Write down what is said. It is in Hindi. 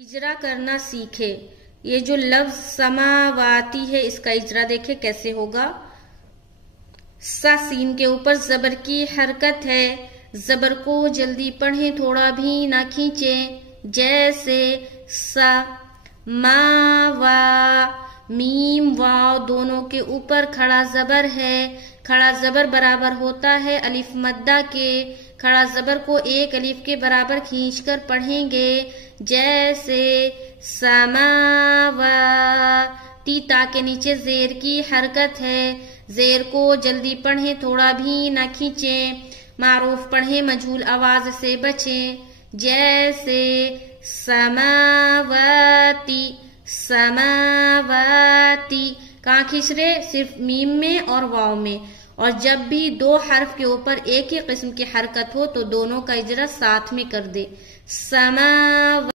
इजरा करना सीखे। ये जो लफ्ज समावाती है इसका इजरा देखे कैसे होगा। सा सीन के ऊपर जबर की हरकत है। जबर को जल्दी पढ़ें, थोड़ा भी ना खींचें। जैसे सा, मा, वा, मीम, वाव दोनों के ऊपर खड़ा जबर है। खड़ा जबर बराबर होता है अलिफ मद्दा के। खड़ा जबर को एक अलिफ के बराबर खींचकर पढ़ेंगे। जैसे समावाती। ता के नीचे जेर की हरकत है। जेर को जल्दी पढ़ें, थोड़ा भी ना खींचें। मारूफ पढ़ें, मजहूल आवाज से बचें। जैसे समावाती, समावाती। कहाँ खींच रहे? सिर्फ मीम में और वाव में। और जब भी दो हर्फ के ऊपर एक ही किस्म की हरकत हो तो दोनों का इजरा साथ में कर दे। समा